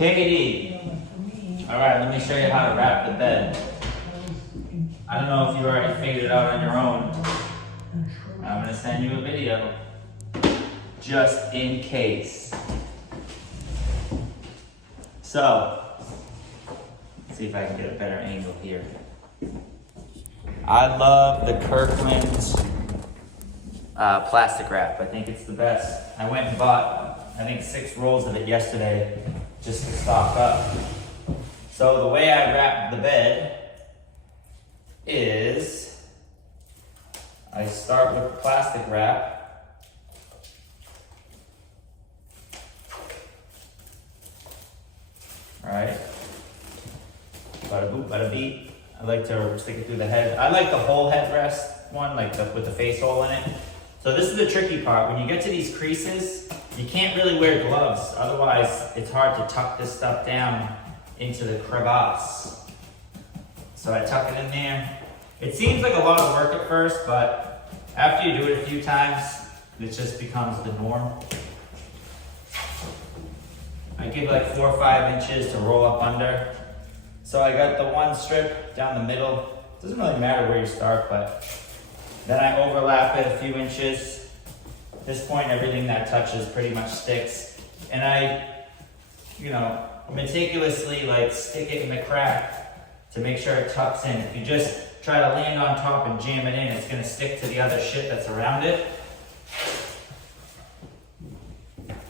Katie. All right, let me show you how to wrap the bed. I don't know if you already figured it out on your own. I'm gonna send you a video, just in case. So, let's see if I can get a better angle here. I love the Kirkland's plastic wrap. I think it's the best. I went and bought, I think 6 rolls of it yesterday just to stock up. So the way I wrap the bed is I start with plastic wrap. All right. Bada boop, bada beep. I like to stick it through the head. I like the whole headrest one, like with the face hole in it. So this is the tricky part. When you get to these creases, you can't really wear gloves. Otherwise, it's hard to tuck this stuff down into the crevasse. So I tuck it in there. It seems like a lot of work at first, but after you do it a few times, it just becomes the norm. I give like 4 or 5 inches to roll up under. So I got the one strip down the middle. Doesn't really matter where you start, but then I overlap it a few inches. At this point, everything that touches pretty much sticks. And I, meticulously like stick it in the crack to make sure it tucks in. If you just try to land on top and jam it in, it's gonna stick to the other shit that's around it.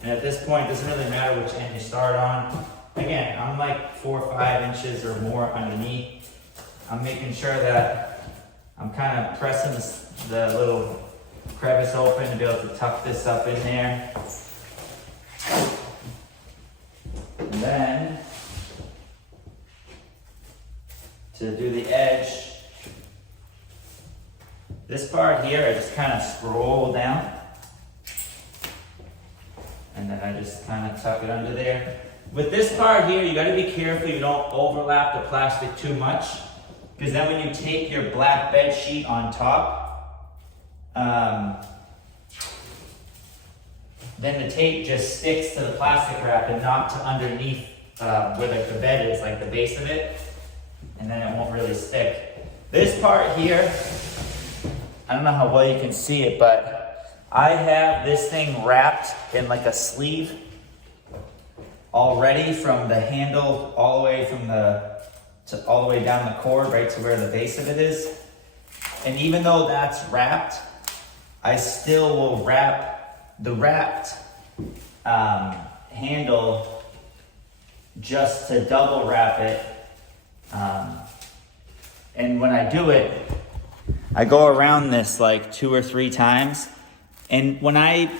And at this point, it doesn't really matter which end you start on. Again, I'm like 4 or 5 inches or more underneath. I'm making sure that I'm kind of pressing the little crevice open to be able to tuck this up in there. And then, to do the edge, this part here, I just kind of scroll down. And then I just kind of tuck it under there. With this part here, you gotta be careful you don't overlap the plastic too much, because then when you take your black bed sheet on top, then the tape just sticks to the plastic wrap and not to underneath where the bed is, like the base of it, and then it won't really stick. This part here, I don't know how well you can see it, but I have this thing wrapped in like a sleeve already, from the handle all the way all the way down the cord right to where the base of it is. And even though that's wrapped, I still will wrap the wrapped handle just to double wrap it. And when I do it, I go around this like 2 or 3 times. And when I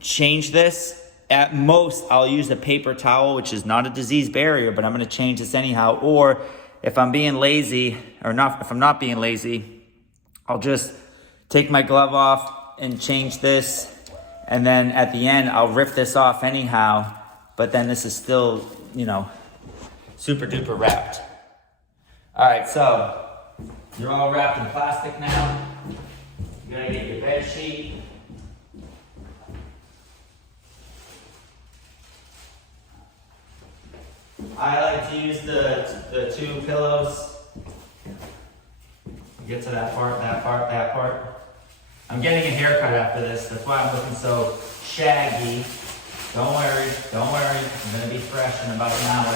change this, at most, I'll use a paper towel, which is not a disease barrier, but I'm gonna change this anyhow. Or if I'm being lazy, if I'm not being lazy, I'll just take my glove off and change this. And then at the end, I'll rip this off anyhow. But then this is still, super duper wrapped. All right, so you're all wrapped in plastic now. You gotta get your bed sheet. I like to use the 2 pillows. Get to that part, that part, that part. I'm getting a haircut after this. That's why I'm looking so shaggy. Don't worry. I'm gonna be fresh in about an hour.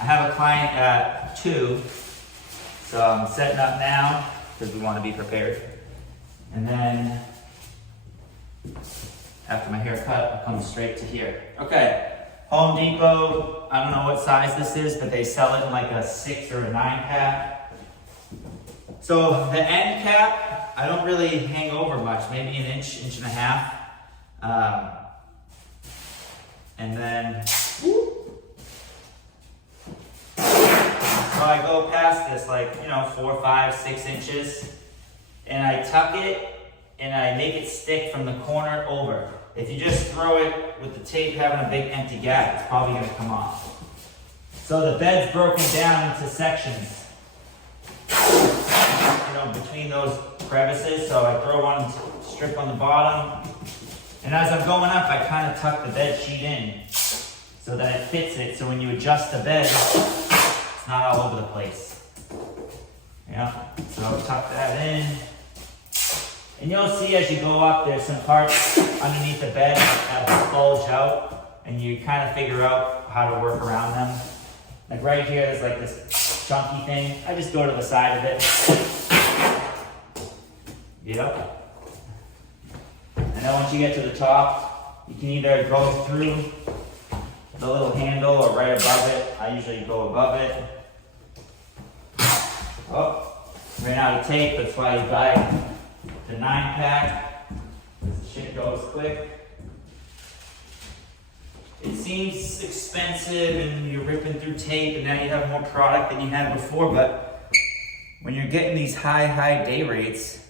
I have a client at 2, so I'm setting up now because we want to be prepared. And then after my haircut, I'll come straight to here. Okay. Home Depot, I don't know what size this is, but they sell it in like a 6 or a 9 pack. So the end cap, I don't really hang over much, maybe an inch, inch and a half. And then, so I go past this like, 4, 5, 6 inches, and I tuck it and I make it stick from the corner over. If you just throw it with the tape having a big empty gap, it's probably gonna come off. So the bed's broken down into sections, between those crevices. So I throw one strip on the bottom, and as I'm going up, I kind of tuck the bed sheet in. so that it fits it. So when you adjust the bed, it's not all over the place. Yeah, so tuck that in. And you'll see as you go up, there's some parts underneath the bed that bulge out, and you kind of figure out how to work around them. Like right here, there's like this chunky thing. I just go to the side of it. Yep. And then once you get to the top, you can either go through the little handle or right above it. I usually go above it. Oh, ran out of tape, that's why you buy the 9-pack. This shit goes quick. It seems expensive and you're ripping through tape and now you have more product than you had before, but when you're getting these high day rates,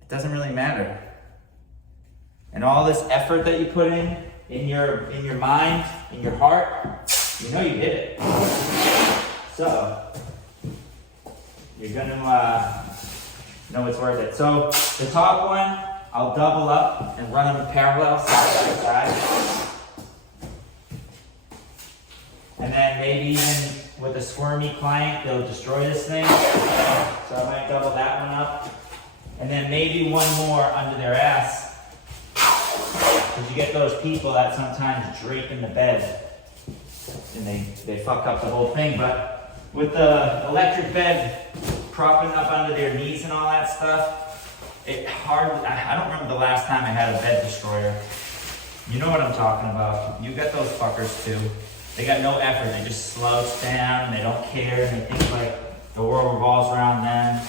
it doesn't really matter. And all this effort that you put in your mind, in your heart, you know you did it. So, you're gonna know it's worth it. So, the top one, I'll double up and run them parallel side by side. And then maybe even with a squirmy client, they'll destroy this thing. So I might double that one up. And then maybe one more under their ass. Because you get those people that sometimes drape in the bed and they fuck up the whole thing. But with the electric bed propping up under their knees and all that stuff, I don't remember the last time I had a bed destroyer. You know what I'm talking about. You got those fuckers too. They got no effort. They just slouch down and they don't care and they think like the world revolves around them.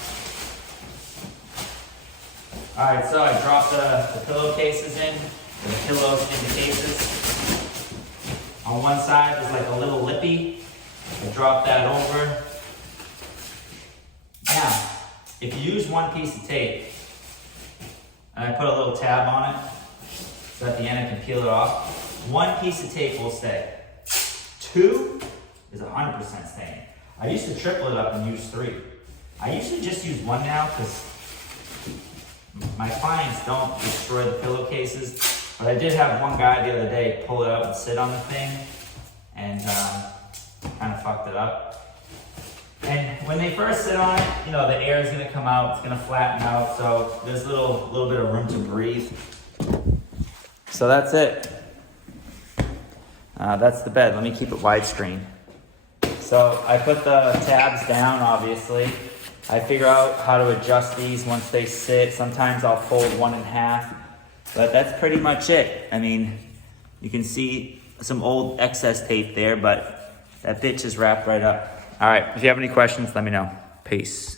Alright, so I dropped the pillowcases in, the pillows in the cases. On one side there's like a little lippy. I drop that over. Now, if you use one piece of tape, and I put a little tab on it, so at the end I can peel it off. One piece of tape will stay. 2 is 100% staying. I used to triple it up and use 3. I usually just use 1 now because my clients don't destroy the pillowcases. But I did have one guy the other day pull it out and sit on the thing and kind of fucked it up. And when they first sit on it, you know, the air is gonna come out, it's gonna flatten out, so there's a little bit of room to breathe. So that's it. That's the bed. Let me keep it widescreen. So I put the tabs down, obviously. I figure out how to adjust these once they sit. Sometimes I'll fold one in half, but that's pretty much it. I mean, you can see some old excess tape there, but that bitch is wrapped right up. All right, if you have any questions, let me know. Peace.